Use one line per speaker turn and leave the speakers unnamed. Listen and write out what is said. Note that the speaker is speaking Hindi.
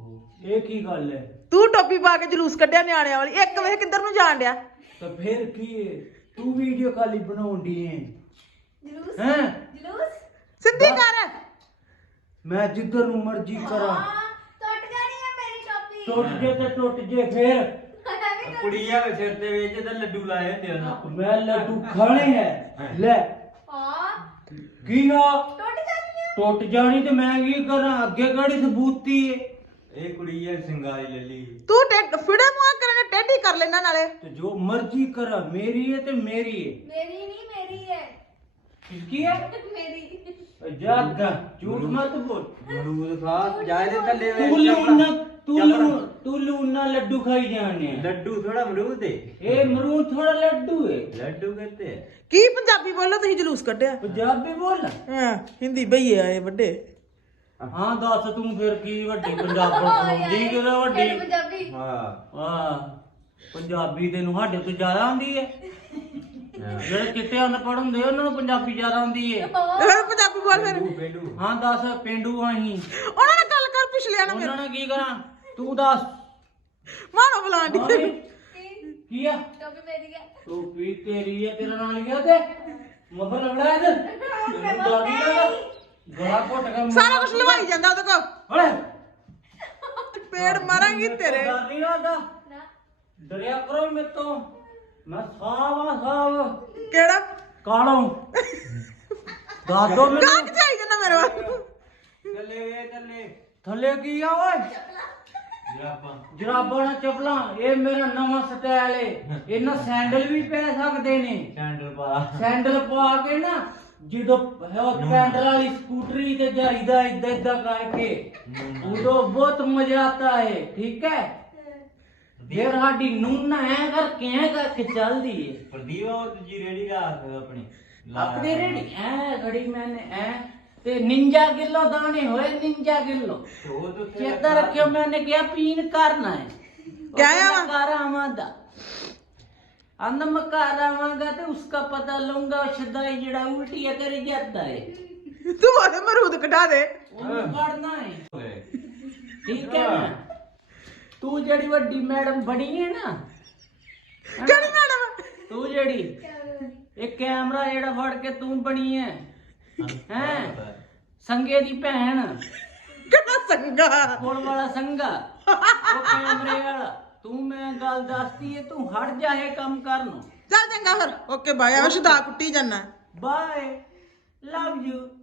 एक ही गल है
तू टोपी पा के जलूस कढ़िया न्याणियां वाली एक वे किधर नु जान दिया
तो फिर की है तू वीडियो कॉल बनाउंदी है
जुलूस
हैं
जुलूस
सिद्धि कर
मैं जिधर नु मर्जी करा
टूट जानी है मेरी टोपी
टुट जे फिर
कुड़िया के सिर ते ਵੇਚ ਤੇ ਲੱਡੂ ਲਾਏ ਹੁੰਦੇ ਉਹਨਾਂ
मैं लड्डू खाने हैं ले
हां
की आ
टूट जानी है
टुट जानी ते मैं की करा अगे गाड़ी सबूती है
ਇਹ ਕੁੜੀਆ ਸਿੰਗਾਰੀ ਲੱਲੀ
तू फिड़े मुआ करने टेढ़ी कर लेना नाले
तो जो मर्जी करा मेरी है ते मेरी है
मेरी नहीं मेरी है
किसकी है
मेरी
जागा झूठ मत बोल
ਮਰੂਦ ਖਾ ਜਾਏ ਦੇ ਥੱਲੇ
तू लूना लड्डू खाई जाने
ਲੱਡੂ ਥੋੜਾ ਮਰੂਦ ਹੈ
ए मरूद थोड़ा लड्डू है
ਲੱਡੂ ਕਹਤੇ ਹੈ
की पंजाबी बोलो तुसी जलूस कढ़िया
पंजाबी बोल
हां हिंदी भईए आए बड़े
हाँ दस तू फिर की वड्डी पंजाबी सुनाउंदी किदा वड्डी
पंजाबी
ਹਾਂ
हां पंजाबी तेनू ਸਾਡੇ ਤੋਂ ਜ਼ਿਆਦਾ ਆਉਂਦੀ ਹੈ ਜਿਹੜੇ ਕਿਤੇ ਅਨਪੜ੍ਹ ਹੁੰਦੇ ਉਹਨਾਂ ਨੂੰ ਪੰਜਾਬੀ ਜ਼ਿਆਦਾ ਆਉਂਦੀ ਹੈ
फिर पंजाबी बोल फिर
ਪੇਂਡੂ
ਹਾਂ ਦੱਸ ਪਿੰਡੂ ਆਹੀਂ
ਉਹਨਾਂ ਨਾਲ ਗੱਲ ਕਰ ਪਿਛਲੇ ਨਾ
ਉਹਨਾਂ ਨੇ ਕੀ ਕਰਾਂ ਤੂੰ ਦੱਸ
ਮਾनो ਬੁਲਾਂਡੀ
ਹਾਂ ਵੀ, ਕੀ ਆ
टोपी मेरी है
ਟੋਪੀ ਤੇਰੀ ਹੈ ਤੇਰਾ ਨਾਂ ਲਿਖਿਆ ਤੇ ਮਫਰ ਲਗੜਾ ਇਧਰ ਗਲਾ ਘੁੱਟ ਕੇ
ਸਾਰਾ ਕੁਝ ਲਵਾਈ ਜਾਂਦਾ ਉਹਦੇ ਕੋ
ਓਏ
पेड़ मारांगी तेरे
डर नहीं लगता
ना
डरिया करो मेरे तो मैं साव आ साव
केड़ा
कालो दादो मेरे
काक जाई जन्ना मेरे वाल
ਚੱਲੇ ਵੇ ਚੱਲੇ
थले की आ ओए
ਜਰਾਬਾਂ
ਜਰਾਬਾਂ ਨਾਲ ਚੱਪਲਾਂ ਇਹ ਮੇਰਾ ਨਵਾਂ ਸਟਾਈਲ ਹੈ ਇਹਨਾਂ ਸੈਂਡਲ ਵੀ ਪੈ ਸਕਦੇ ਨੇ
ਸੈਂਡਲ ਪਾ
ਸੈਂਡਲ ਪਾ ਕੇ ਨਾ ਜਦੋਂ ਉਹ ਪੈਂਡਲ ਵਾਲੀ ਸਕੂਟਰੀ ਤੇ ਜਾਈਦਾ ਇਦਾਂ ਇਦਾਂ ਕਰਕੇ ਉਦੋਂ ਬਹੁਤ ਮਜ਼ਾ ਆਤਾ ਹੈ ਠੀਕ ਹੈ ਫਿਰ ਸਾਡੀ ਨੂੰਨਾ ਐ ਕਰਕੇ ਚੱਲਦੀ ਹੈ
ਪ੍ਰਦੀਪ ਉਹ ਦੂਜੀ ਰੇੜੀ ਰੱਖ ਆਪਣੀ
अपनी रेडी ऐ घड़ी मैंने ऐ ते निंजा किलो दाने होए निंजा किलो
ਉਹ ਤੋਂ
चेता रखियो मैंने क्या पीन करना है
क्या है वहाँ?
करावादा अंदम करावागा ते उसका पता लूंगा शदाई जड़ा उल्टी कर जाता है
तू बोले मरूद कटा दे
वो करना है ठीक है ना तू जड़ी वड्डी मैडम बनी है ना
केड़ी मैडम
तू जड़ी एक कैमरा जेड़ा फड़ के तू बनी है हैं संगे दी भैन
केड़ा संगा
कोल वाला संगा वो कैमरे वाला तू मैं गल दसती है तू हट जा है काम करनो
चल चंगा फिर ओके बाय आशुदा कुट्टी जाना
बाय लव यू